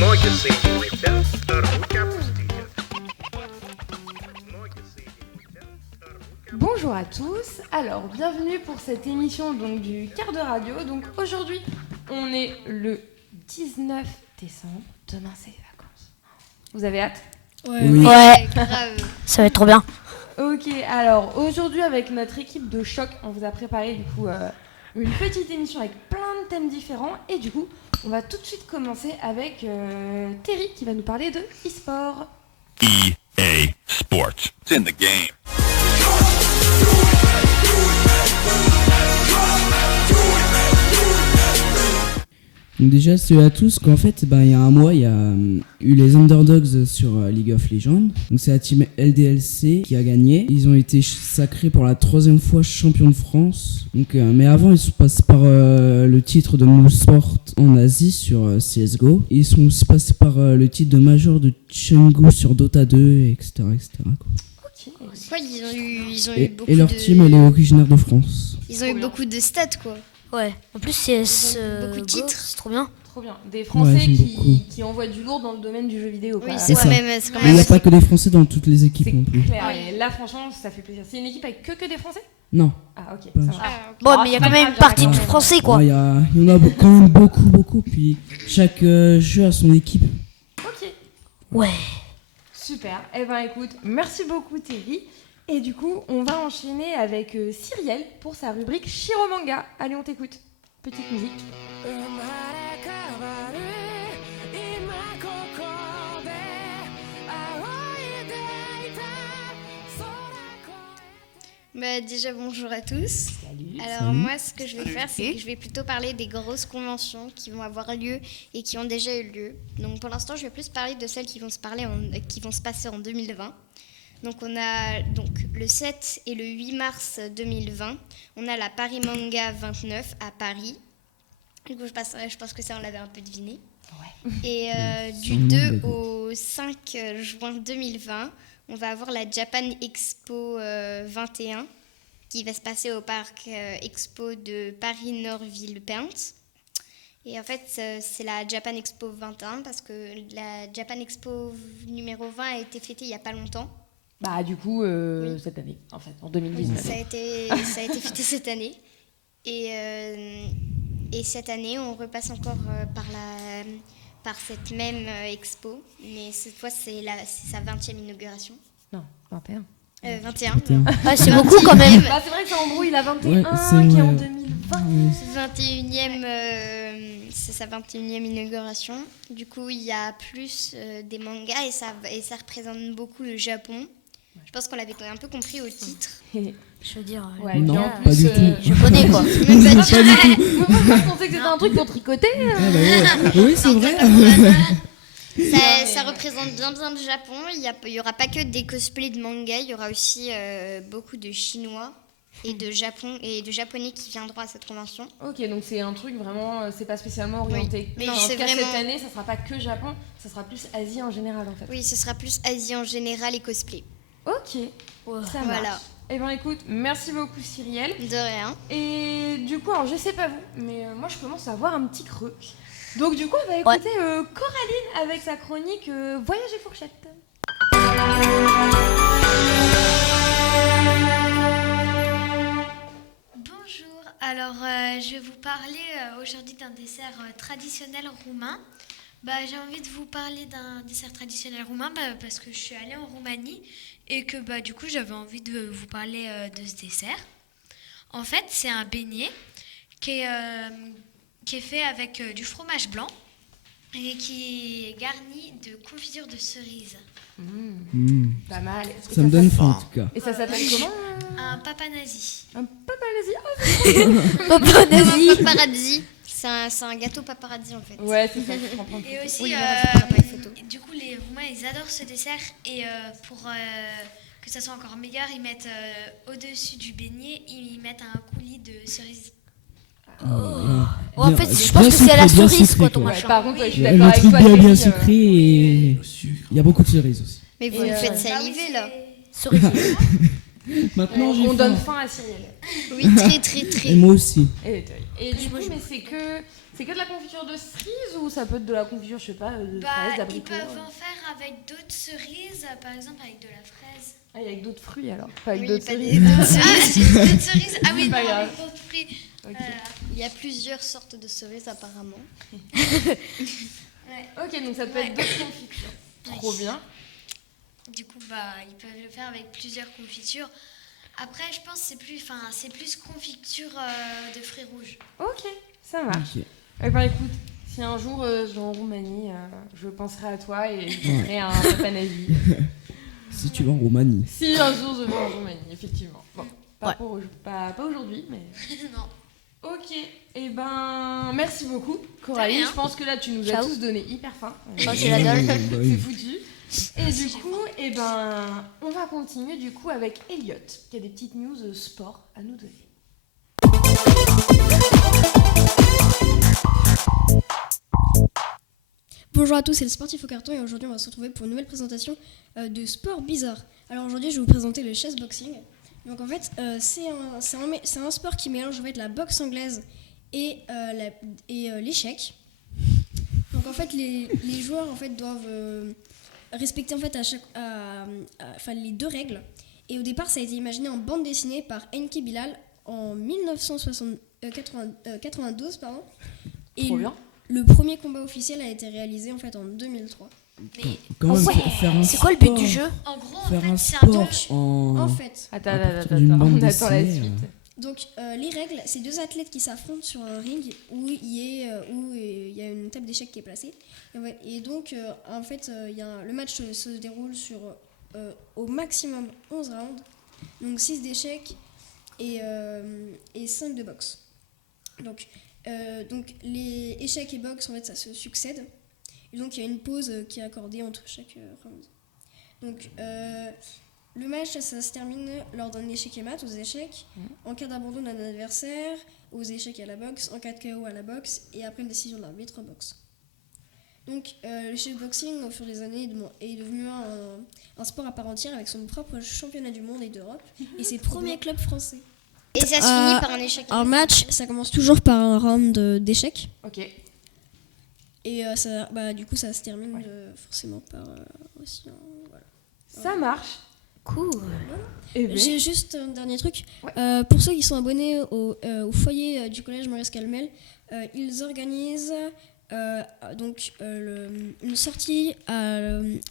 Ноги соединитесь, руки опустите. Bonjour à tous, alors bienvenue pour cette émission donc, du quart de radio. Donc aujourd'hui on est le 19 décembre, demain c'est les vacances. Vous avez hâte? Ouais, grave. ça va être trop bien. Ok, alors aujourd'hui avec notre équipe de choc, on vous a préparé du coup une petite émission avec plein de thèmes différents. Et du coup on va tout de suite commencer avec Terry qui va nous parler de e-sport. EA Sports. It's in the game. Donc déjà, salut à tous, qu'en fait, il y a un mois, il y a eu les Underdogs sur League of Legends. Donc c'est la team LDLC qui a gagné. Ils ont été sacrés pour la 3e fois champion de France. Donc, mais avant, ils sont passés par le titre de Move Sport en Asie sur CSGO. Et ils sont aussi passés par le titre de Major de Chengdu sur Dota 2, etc. quoi. Ok. Ouais, ils ont eu beaucoup Et leur team, elle est originaire de France. Ils ont eu beaucoup de stats, quoi. Ouais, en plus c'est beaucoup de titres. c'est trop bien. Trop bien. Des Français Ouais, j'aime beaucoup. qui envoient du lourd dans le domaine du jeu vidéo. Oui, quoi. c'est ça. quand même. C'est quand Mais il n'y même a pas que des Français dans toutes les équipes C'est non plus. clair. Ouais. Et là, franchement, ça fait plaisir. C'est une équipe avec que des Français? Non. Ah, ok. Ouais. Ça va. Ah, ok. Bon, Ah, mais il y a c'est quand pas même grave, une partie de j'arrête. français quoi. Il y en a quand même beaucoup. Puis chaque jeu a son équipe. Ok. Ouais. Super. Eh ben, écoute, merci beaucoup, Terry. Et du coup, on va enchaîner avec Cyrielle pour sa rubrique Shiromanga. Allez, on t'écoute. Petite musique. Bah, déjà, bonjour à tous. Salut. Alors, Salut. moi, ce que je vais faire, c'est que je vais plutôt parler des grosses conventions qui vont avoir lieu et qui ont déjà eu lieu. Donc, pour l'instant, je vais plus parler de celles qui vont se passer en 2020. Donc, on a donc, le 7 et le 8 mars 2020, on a la Paris Manga 29 à Paris. Du coup, je pense que ça, on l'avait un peu deviné. Ouais. Et du Sûrement, 2 mais bon. au 5 juin 2020, on va avoir la Japan Expo 21 qui va se passer au parc Expo de Paris-Nord-Ville-Pinte. Et en fait, c'est la Japan Expo 21 parce que la Japan Expo numéro 20 a été fêtée il n'y a pas longtemps. Bah, du coup, Oui. cette année, en fait, en 2019. Ça a été fêté cette année. Et cette année, on repasse encore par cette même expo. Mais cette fois, c'est sa 20e inauguration. Non, 21. 21. 21. Ouais, c'est beaucoup quand même. Bah, c'est vrai que ça embrouille la 21 Ouais, qui est en ouais. 2020. Oui. 21e, c'est sa 21e inauguration. Du coup, il y a plus des mangas et ça représente beaucoup le Japon. Je pense qu'on l'avait un peu compris au titre. Je veux dire. Ouais, Non, puis en pas plus, du tout. Japonais quoi. Même pas Pas du tout. Moi, je pensais que c'était un truc pour tricoter. Ah, bah ouais. Oui, c'est vrai. Ça représente bien le Japon. Il y aura pas que des cosplays de manga, il y aura aussi beaucoup de Chinois et de Japonais qui viendront à cette convention. Ok, donc c'est un truc vraiment, c'est pas spécialement orienté. Mais En c'est tout cas, vraiment- cette année, ça sera pas que Japon, ça sera plus Asie en général en fait. Oui, ce sera plus Asie en général et cosplay. Ok, Ouais. ça marche. Voilà. Eh ben écoute, merci beaucoup Cyrielle. De rien. Et du coup, alors je sais pas vous, mais moi je commence à avoir un petit creux. Donc du coup, on va écouter Coraline avec sa chronique Voyage et fourchette. Bonjour, alors je vais vous parler aujourd'hui d'un dessert traditionnel roumain. J'ai envie de vous parler d'un dessert traditionnel roumain parce que je suis allée en Roumanie et que du coup j'avais envie de vous parler de ce dessert. En fait, c'est un beignet qui est fait avec du fromage blanc et qui est garni de confiture de cerise. Pas mal. Et Ça me donne faim en tout cas. Et ça s'appelle comment Un papanasi. Un paparazzi. Paparazzi. Paparazzi. C'est un gâteau paparazzi en fait. Ouais, c'est ça, je comprends. Et aussi, Oui, on a pas les photos. du coup, les Roumains, ils adorent ce dessert et pour que ça soit encore meilleur, ils mettent au-dessus du beignet, ils mettent un coulis de cerises. En fait, je pense que c'est à la cerise quoi ton Ouais, machin. par contre, ouais, je suis Le d'accord avec truc toi. bien Thierry, sucré et il y a beaucoup de cerises aussi. Mais vous Et, me faites Ah oui, saliver là. Cerise. Maintenant, j'ai On donne faim. faim à Cyrielle. Oui, très, très, Et très. moi aussi. Et du coup, mais c'est que de la confiture de cerise ou ça peut être de la confiture, je sais pas, de fraises, Ils d'abricots. peuvent en faire avec d'autres cerises, par exemple avec de la fraise. Ah, avec d'autres fruits alors, pas avec Oui, d'autres pas cerises. des- Ah, si, d'autres cerises. Ah oui, C'est non, pas grave. avec d'autres fruits. Ok. Il y a plusieurs sortes de cerises apparemment. Ok, donc ça peut être d'autres confitures. Trop bien. Du coup, ils peuvent le faire avec plusieurs confitures. Après, je pense que c'est plus confiture de fruits rouges. Ok, ça marche. Ok. Eh ben écoute, si un jour je vais en Roumanie, je penserai à toi et je ferai un panavi. Si tu vas en Roumanie. Si un jour je vais en Roumanie, effectivement. Bon, pas aujourd'hui, mais. Non. Ok, et ben merci beaucoup Coralie. rien. Je pense que là tu nous as Ciao. tous donné hyper faim. Oh, c'est la dalle. Bah C'est oui. foutu. Et du coup, et ben on va continuer du coup avec Elliot qui a des petites news sport à nous donner. Bonjour à tous, c'est le Sportif au carton et aujourd'hui on va se retrouver pour une nouvelle présentation de sport bizarre. Alors aujourd'hui je vais vous présenter le chessboxing. Donc en fait c'est un sport qui mélange en fait la boxe anglaise et l'échec. Donc en fait les joueurs en fait doivent respecter en fait les deux règles. Et au départ ça a été imaginé en bande dessinée par Enki Bilal en 1992 pardon. Et Trop bien. le premier combat officiel a été réalisé en fait en 2003. Quand même, Ouais. faire un C'est quoi le but sport- du jeu? En gros, en Faire fait, un c'est un sport deux. en... En fait, Attends, À partir d'une bande on attend la dessinée, suite. donc les règles, c'est deux athlètes qui s'affrontent sur un ring où il y a une table d'échecs qui est placée. Et donc en fait, le match se déroule sur au maximum 11 rounds, donc 6 d'échecs et 5 de boxe. Donc les échecs et boxe en fait ça se succède. Et donc il y a une pause qui est accordée entre chaque round. Donc le match ça se termine lors d'un échec et mat aux échecs, en cas d'abandon d'un adversaire, aux échecs et à la boxe, en cas de KO à la boxe et après une décision de l'arbitre en boxe. Donc le chessboxing au fur des années est devenu un sport à part entière avec son propre championnat du monde et d'Europe et ses premiers clubs français. Et ça se finit par un échec. Un match, ça commence toujours par un round d'échecs. Ok. Et du coup, ça se termine forcément par aussi voilà. Ça marche. Cool. Et ben, J'ai juste un dernier truc. Ouais. Pour ceux qui sont abonnés au foyer du collège Maurice Calmel, ils organisent une sortie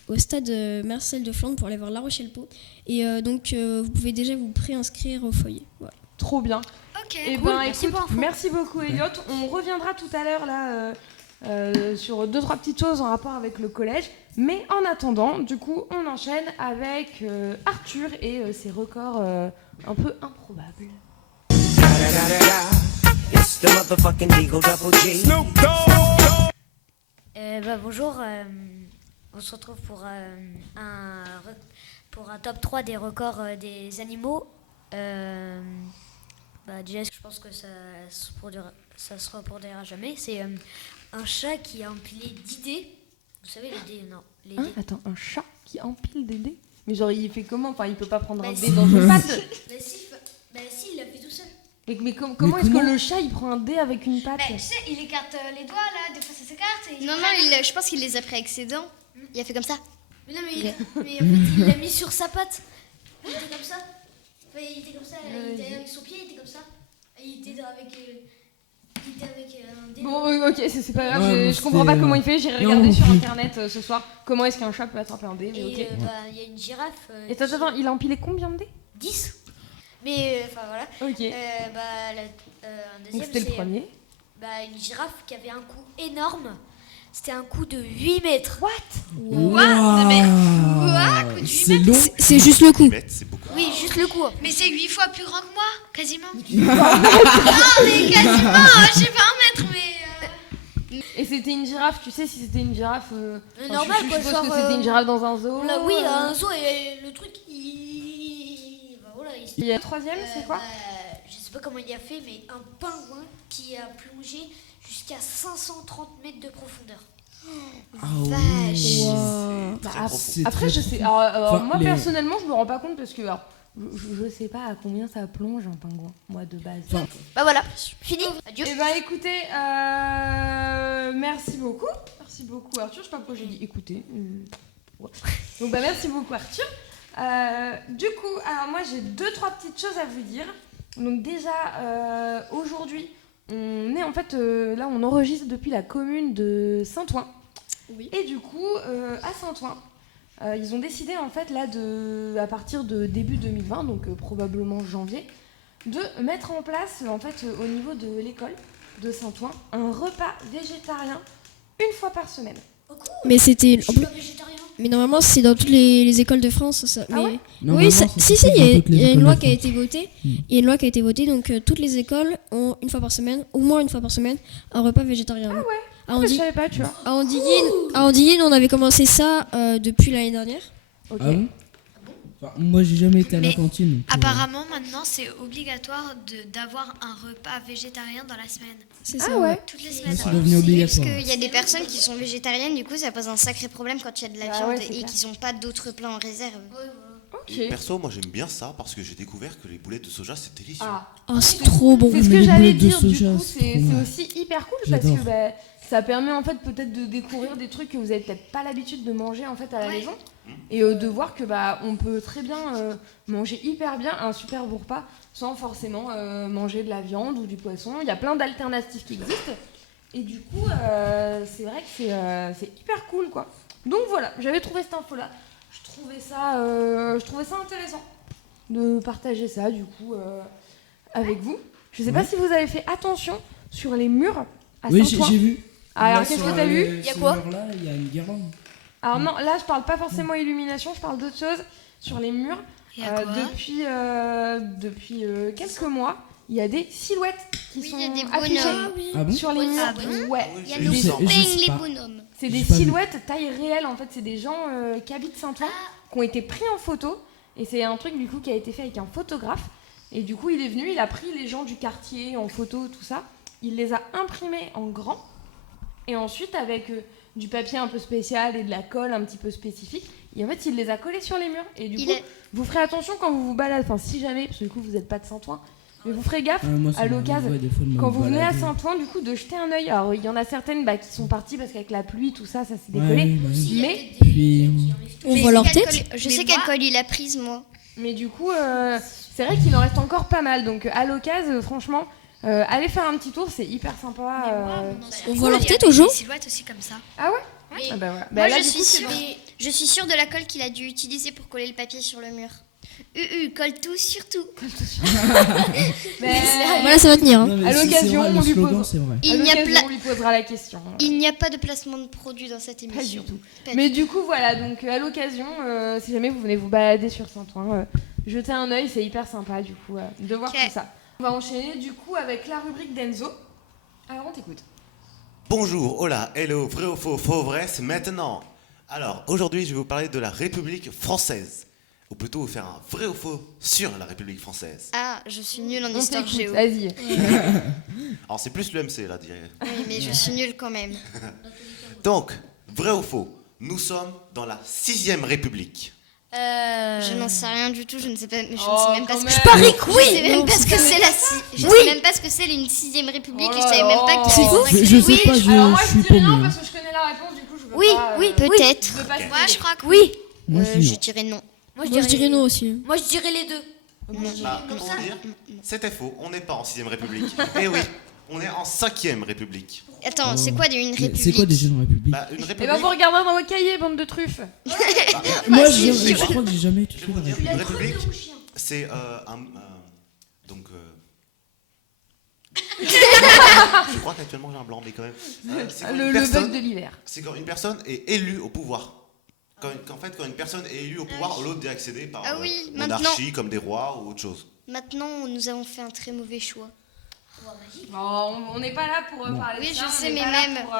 au stade Marcel de Flandre pour aller voir La Rochelle-Pau. Et vous pouvez déjà vous préinscrire au foyer. Voilà. trop bien. Ok. Et Cool, ben merci écoute, pour l'info. merci beaucoup Elliot. On reviendra tout à l'heure là sur 2-3 petites choses en rapport avec le collège. Mais en attendant, du coup, on enchaîne avec Arthur et ses records un peu improbables. Bonjour, on se retrouve pour un top 3 des records des animaux. Déjà, je pense que ça se reproduira jamais. C'est un chat qui a empilé 10 dés. Vous savez, les dés, non. Les dés. Attends, un chat qui empile des dés? Mais genre, il fait comment? Enfin, il peut pas prendre un dé si. dans une patte. Si, il l'a fait tout seul. Mais comment est-ce que comment le chat il prend un dé avec une patte? Tu sais, il écarte les doigts là, des fois ça s'écarte. Et Non, je pense qu'il les a pris avec ses dents. Il a fait comme ça. Mais non, mais en fait, il l'a mis sur sa patte. Il était comme ça. Enfin, il était comme ça. Il était avec son pied, il était comme ça. Et il était avec un dé. Bon, ok, c'est pas grave, Ouais, je comprends pas comment il fait. J'ai non, regardé non sur plus. internet ce soir comment est-ce qu'un chat peut attraper un dé. Mais Et ok. il y a une girafe. Et attends, il a empilé combien de dés? 10. Mais enfin voilà. Ok. Un Donc deuxième, c'était le c'est premier. une girafe qui avait un cou énorme. C'était un coup de 8 mètres. What? Waouh, c'est long. C'est juste le coup. C'est beaucoup. Oui, juste le cou. Mais c'est 8 fois plus grand que moi, quasiment. Non, mais quasiment, je sais pas en mètre, mais. Et c'était une girafe, tu sais si c'était une girafe. Normal, je quoi, suppose genre, que c'était une girafe dans un zoo. Là, oui, un zoo et le truc, Il y a le troisième, c'est quoi? Je sais pas comment il a fait, mais un pingouin qui a plongé jusqu'à 530 mètres de profondeur. Ah ouais. Bah, C'est après, très je sais. profond. Alors, Enfin, moi les- personnellement, je me rends pas compte parce que alors, Je sais pas à combien ça plonge un pingouin, moi de base. Enfin, Bah voilà, fini. Adieu. Eh ben écoutez, merci beaucoup. Merci beaucoup Arthur. Je sais pas pourquoi j'ai dit écoutez. Ouais. Donc bah merci beaucoup Arthur. Du coup, alors moi j'ai 2-3 petites choses à vous dire. Donc déjà, aujourd'hui, on est en fait, là on enregistre depuis la commune de Saint-Ouen. Oui. Et du coup, à Saint-Ouen, ils ont décidé en fait là à partir de début 2020, donc probablement janvier, de mettre en place en fait au niveau de l'école de Saint-Ouen un repas végétarien une fois par semaine. Mais c'était. Je suis pas végétarien. Mais normalement, c'est dans toutes les écoles de France. Ça. Ah Mais... ouais Oui, ça- si, il y a une loi qui a été votée. Mm. Il y a une loi qui a été votée, donc toutes les écoles ont une fois par semaine, au moins une fois par semaine, un repas végétarien. Ah ouais. Je savais pas, tu vois. À Andilline, on avait commencé ça depuis l'année dernière. Ok. Ah bon Enfin, moi j'ai jamais été à la Mais cantine. donc, Apparemment, maintenant, c'est obligatoire d'avoir un repas végétarien dans la semaine. C'est Ah ça. ouais. Toutes les ça, semaines. c'est devenu Parce obligatoire. qu'il y a des personnes qui sont végétariennes, du coup ça pose un sacré problème quand il y a de la Ah viande ouais, c'est et clair. qu'ils n'ont pas d'autres plats en réserve. Ok. Et perso, moi j'aime bien ça parce que j'ai découvert que les boulettes de soja c'est délicieux. Ah. Oh, c'est trop bon. C'est ce mais que les j'allais boulettes de dire, du soja, coup, c'est c'est trop bon. aussi hyper cool parce que J'adore. bah, ça permet en fait peut-être de découvrir des trucs que vous avez peut-être pas l'habitude de manger en fait à la maison et de voir que bah on peut très bien manger hyper bien un super beau repas sans forcément manger de la viande ou du poisson. Il y a plein d'alternatives qui existent et du coup c'est vrai que c'est hyper cool quoi. Donc voilà, j'avais trouvé cette info là. Je trouvais ça intéressant de partager ça du coup avec vous. Je sais pas Ouais. si vous avez fait attention sur les murs à Oui, j'ai Saint-Ouen. vu. Alors Là, qu'est-ce sur que t'as vu Y a quoi Là, il y a une guirlande. Alors non, là je parle pas forcément illumination, je parle d'autre chose. Sur les murs, Il y a quoi depuis quelques mois, il y a des silhouettes qui Oui, sont il y a des affichées bonhommes. Ah bon sur les murs. Ah bon Ouais. oui, Il y a j'ai nos vu sais- ça. je peigne sais les pas. bonhommes. C'est J'ai des pas vu. silhouettes taille réelle en fait, c'est des gens qui habitent Saint-Ouen, qui ont été pris en photo et c'est un truc du coup qui a été fait avec un photographe et du coup il est venu, il a pris les gens du quartier en photo tout ça, il les a imprimés en grand et ensuite avec du papier un peu spécial et de la colle un petit peu spécifique, et en fait il les a collés sur les murs et du Il coup a- vous ferez attention quand vous vous baladez, enfin si jamais, parce que du coup vous n'êtes pas de Saint-Ouen, mais vous ferez gaffe Moi, ça à m'arrive, l'occasion, ouais, des fois, de me quand vous venez à balader. Saint-Ouen, du coup, de jeter un œil. Alors, il y en a certaines qui sont parties parce qu'avec la pluie, tout ça, ça s'est Ouais, décollé. oui, bah oui. Si, y a Mais- peut-être des- Puis, qui enlèvent tout. On Mais voit leur quel tête. col- Je Mais sais moi- quel col il a prise, moi. Mais du coup, c'est vrai qu'il en reste encore pas mal. Donc, à l'occasion, franchement, allez faire un petit tour, c'est hyper sympa. On voit leur Il y a tête des aux gens. silhouettes aussi comme ça. Ah ouais Mais- Ah bah voilà. Moi, Bah là, je du suis coup, c'est sûre. bon. Je suis sûre de la colle qu'il a dû utiliser pour coller le papier sur le mur. Colle tout sur tout. Mais- Voilà, ça va tenir. hein. Non, mais À si l'occasion, c'est vrai, on le lui slogan, pose- c'est vrai. À Il n'y a l'occasion, pla- on lui posera la question. Il n'y a pas de placement de produit dans cette Pas du émission. tout. Pas Mais du du coup, voilà, donc à l'occasion, si jamais vous venez vous balader sur Saint-Ouen, jetez un œil, c'est hyper sympa du coup de voir Ok. tout ça. On va enchaîner du coup avec la rubrique d'Enzo. Alors on t'écoute. Bonjour, hola, hello, vrai ou faux, faux, vrai, c'est maintenant. Alors, aujourd'hui, je vais vous parler de la République française. Ou plutôt vous faire un vrai ou faux sur la République française. Ah, je suis nulle en On histoire t'écoute, géo. vas-y. Alors, c'est plus l'EMC, là, dirais. Oui, mais je suis nulle quand même. Donc, vrai ou faux, nous sommes dans la 6ème République. Je n'en sais rien du tout, je ne sais pas, je ne Oh, sais même pas quand ce que même. je parie que Je sais même oui. pas ce que c'est la je sais même pas ce que c'est une 6ème république et je savais même pas qu'il C'est y avait fou. cinq Je sais républiques. pas, Alors moi je je suis dis rien paumé. parce que je connais la réponse, du coup je veux Oui, pas. oui, Peut-être. Je veux pas Ok. spoiler. Moi, je crois que Oui, Moi aussi, Je non. dirais non. moi Moi, je dirais non aussi. Moi je dirais les deux. Bah, Comme pour ça. dire, c'était faux, on n'est pas en 6ème République. Eh oui, on est en 5ème République. Attends, c'est quoi une république? C'est quoi déjà dans la République Bah, une Et République. ben vous regardez dans vos cahiers, bande de truffes. Moi, si, je je crois que j'ai jamais Je touché vais vous la dire, République. une République, c'est donc. Je crois qu'actuellement j'ai un blanc, mais quand même. C'est quand Le une bug personne- de l'hiver. c'est quand une personne est élue au pouvoir. Quand une personne est élue au pouvoir, l'autre est accédé par Ah oui, monarchie, comme des rois ou autre chose. Maintenant, nous avons fait un très mauvais choix. On n'est pas là pour parler Oui, de je ça. on sais, n'est mais pas là même- pour,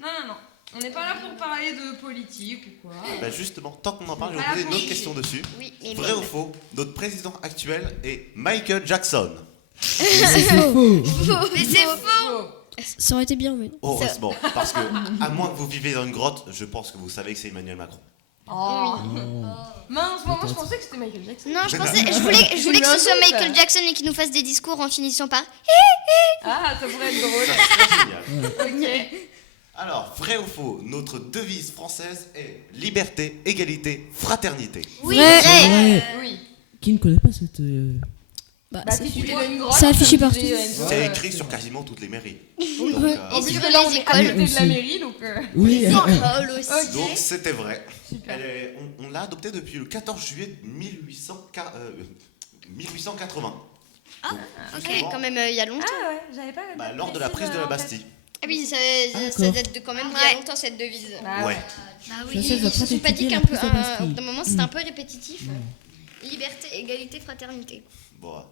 non. On n'est pas là pour parler de politique ou quoi. Bah justement, tant qu'on en parle, je vais Ah, vous poser une oui. autre question dessus. Oui, mais Vrai ou faux, notre président actuel est Michael Jackson. C'est faux. Mais c'est faux. Ça aurait été bien, mais. Heureusement, parce que à moins que vous vivez dans une grotte, je pense que vous savez que c'est Emmanuel Macron. Oh. Oui. Mince, moi je Peut-être. pensais que c'était Michael Jackson. Non, je voulais que ce soit Michael Michael Jackson et qu'il nous fasse des discours en finissant par. Ah, ça pourrait être drôle. C'est génial. Ok. Alors, vrai ou faux, notre devise française est liberté, égalité, fraternité. Oui, Vrai. C'est vrai. Oui. Qui ne connaît pas cette. Bah, Bah, si tu t'es dans une grotte, c'est affiché comme partout. disait Enzo, C'est écrit sur quasiment toutes les mairies. Donc, Ouais. En Et plus, sur là, on les est à écoles côté de la aussi. mairie, donc. Oui, écoles aussi. Ok. donc c'était vrai. Super. On l'a adoptée depuis le 14 juillet 1880. Ok, justement, quand même, il y a longtemps. Ah ouais, j'avais pas. bah, lors de la prise de la Bastille. Ah oui, ça d'accord. date de quand même il y Ouais. a longtemps cette devise. Bah Ouais. Bah Ça, oui. ça, Ils se sont pas dit la qu'un prise peu, de Bastille. d'un moment c'était un peu répétitif. Liberté, égalité, fraternité. Bon.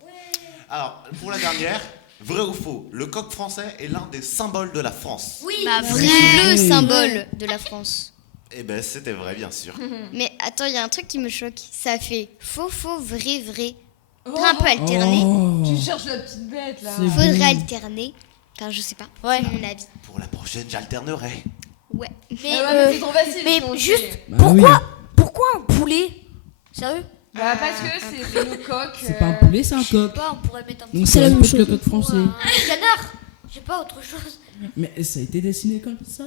Alors, pour la dernière, vrai ou faux, le coq français est l'un des symboles de la France. Oui. Bah oui. le Oui. symbole de la France. Eh ben, c'était vrai, bien sûr. Mais attends, il y a un truc qui me choque. Ça fait faux, faux, vrai, vrai. Oh, Faudrait un peu alterner. Oh. Tu cherches la petite bête là. C'est Faudrait bon. alterner. Car je sais pas. C'est mon avis. Pour la prochaine, j'alternerai. Ouais. Ah ouais, mais c'est trop facile. mais sinon, juste- c'est- Bah Pourquoi oui. Pourquoi un poulet Sérieux Bah, parce que c'est le coq. C'est pas un poulet, c'est un coq. Pas, on pourrait mettre un Donc C'est ça la même respecte le chose. coq français. un canard. Je sais pas, autre chose. Mais ça a été dessiné comme ça.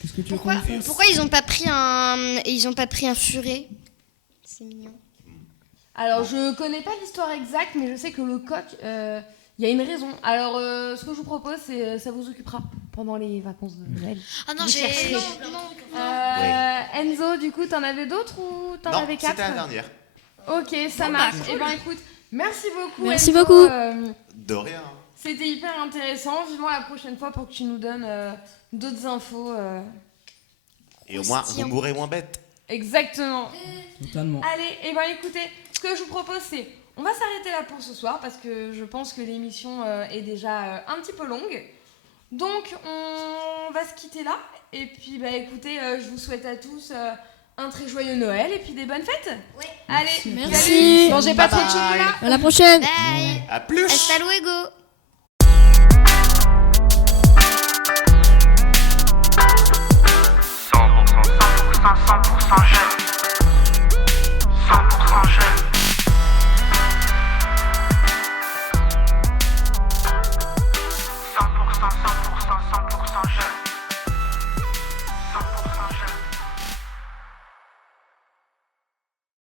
Qu'est-ce que tu veux qu'on fasse? Pourquoi ils ont pas pris un furet? C'est mignon. Alors, je connais pas l'histoire exacte, mais je sais que le coq, il y a une raison. Alors, ce que je vous propose, c'est ça vous occupera pendant les vacances de Noël. Ah non, Vous chercherez. Enzo, du coup, t'en avais d'autres ou t'en Non, avais quatre? c'était la dernière. Ok, ça marche. Et ben écoute, merci beaucoup. Merci Enzo. beaucoup. De rien. C'était hyper intéressant. Vivement la prochaine fois pour que tu nous donnes d'autres infos. Et au moins, vous mourrez moins bête. Exactement. Totalement. Allez, et ben écoutez, ce que je vous propose, c'est on va s'arrêter là pour ce soir parce que je pense que l'émission est déjà un petit peu longue. Donc on va se quitter là. Et puis bah écoutez, je vous souhaite à tous un très joyeux Noël et puis des bonnes fêtes. Ouais. Allez, Merci. salut. Mangez pas trop de Bye bye. chocolat. À la prochaine. Bye. À plus. Hasta luego. 100% jeune. 100% jeune.